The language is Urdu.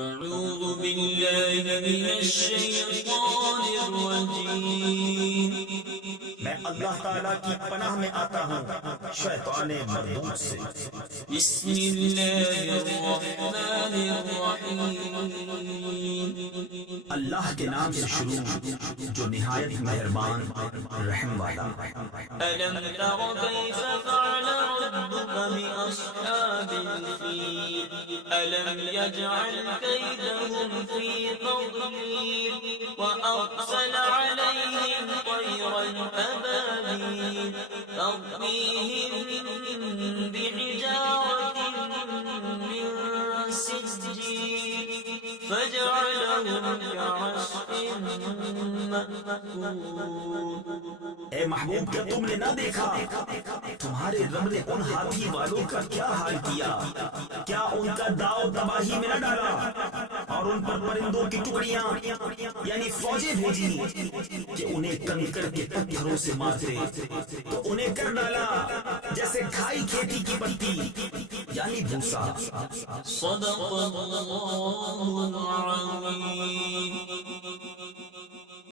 أعوذ بالله من الشيطان الرجيم میں اللہ تعالیٰ کی پناہ میں آتا ہوں شیطان مردود سے۔ بسم الله الرحمن الرحيم اللہ کے نام سے شروع جو نہایت مہربان رحم والا۔ ألم تر كيف فعل ربك بأصحاب الفيل ألم يجعل كيدهم في تضليل وأرسل عليهم طيرا أبابيل ترميهم بحجارة من سجيل فجعلهم كعصف مأكول۔ اے محبوب کیا تم نے نہ دیکھا تمہارے رب نے ان ہاتھی والوں کا کیا حال کیا؟ کیا ان کا داؤ تباہی میں نہ ڈالا اور ان پر پرندوں کی ٹکڑیاں یعنی فوجیں بھیجی کہ انہیں کنکر کے پتھروں سے مارتے تو انہیں کر ڈالا جیسے کھائی کھیتی کی پتی یعنی بھوسا۔ صدق اللہ العظیم۔